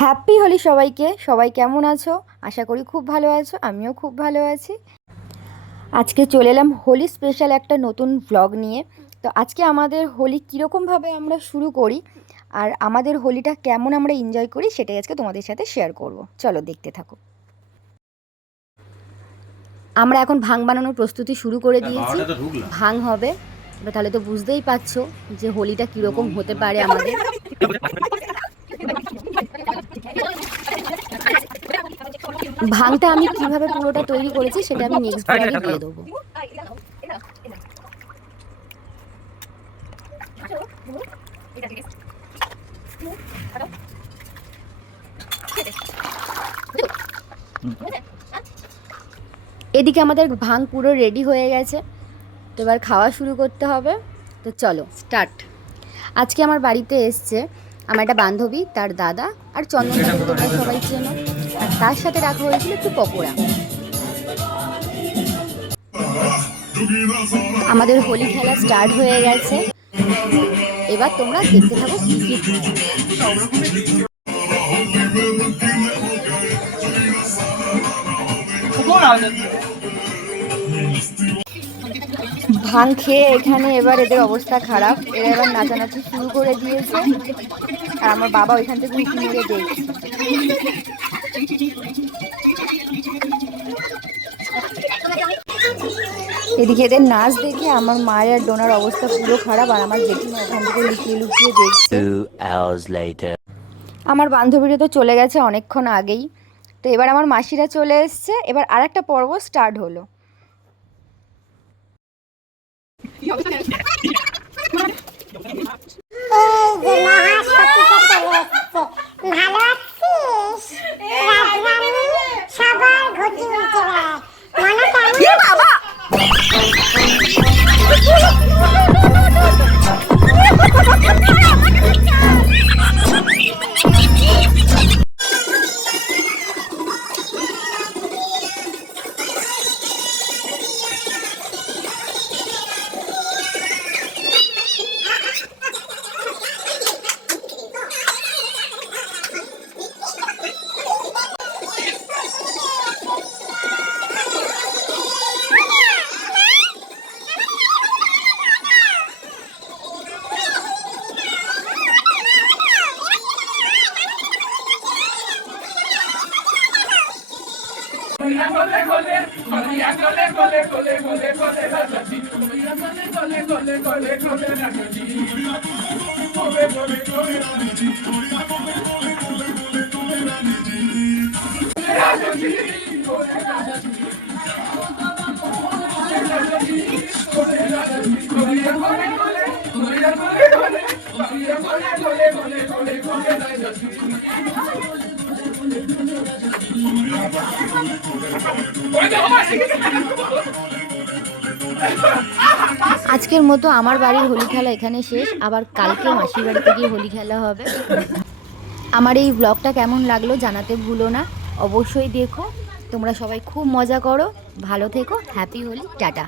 Happy Holi সবাইকে। সবাই কেমন আছো? আশা করি খুব ভালো আছো, আমিও খুব ভালো আছি। আজকে চলে এলাম হোলি স্পেশাল একটা নতুন ভ্লগ নিয়ে। তো আজকে আমাদের হোলি কীরকমভাবে আমরা শুরু করি আর আমাদের হোলিটা কেমন আমরা এনজয় করি সেটাই আজকে তোমাদের সাথে শেয়ার করব। চলো দেখতে থাকো। আমরা এখন ভাং বানানোর প্রস্তুতি শুরু করে দিয়েছি। ভাং হবে, এবার তাহলে তো বুঝতেই পারছো যে হোলিটা কীরকম হতে পারে আমাদের। ভাংটা আমি কিভাবে পুরোটা তৈরি করেছি সেটা আমি নেক্সট ব্লগে দিয়ে দেবো। এদিকে আমাদের ভাং পুরো রেডি হয়ে গেছে, তো এবার খাওয়া শুরু করতে হবে। তো চলো স্টার্ট। আজকে আমার বাড়িতে এসছে আমার একটা বান্ধবী, তার দাদা আর চন্দনদাকে তোমরা সবাই চেনো, আর তার সাথে রাখা হয়েছিল একটু পকোড়া। আমাদের হোলি খেলা স্টার্ট হয়ে গেছে, এবার তোমরা দেখতে থাকো কি কি ভাং খেয়ে এখানে এবার এদের অবস্থা খারাপ। এরা এবার নাচানাচি শুরু করে দিয়েছে, আর আমার বাবা ওইখান থেকে উঁকি মেরে দেখছে। এদিকে এদের নাচ দেখে আমার মায়ের আর ডোনার অবস্থা পুরো খারাপ, আর আমার জেঠিমা ওখান থেকে লুকিয়ে লুকিয়ে দেখছে। আমার বান্ধবীরা তো চলে গেছে অনেকক্ষণ আগেই। তো এবার আমার মাসিরা চলে এসছে, এবার আর একটা পর্ব স্টার্ট হলো। ভালো আছিস? সবার ঘটি উঠে বেড়ায় মনে কেমন বাবা। আজকের মতো আমার বাড়ির হোলি খেলা এখানে শেষ। আবার কালকে মাসির বাড়িতে গিয়ে হোলি খেলা হবে। আমার এই ব্লগটা কেমন লাগলো জানাতে ভুলো না, অবশ্যই দেখো। তোমরা সবাই খুব মজা করো, ভালো থেকো, হ্যাপি হোলি, টাটা।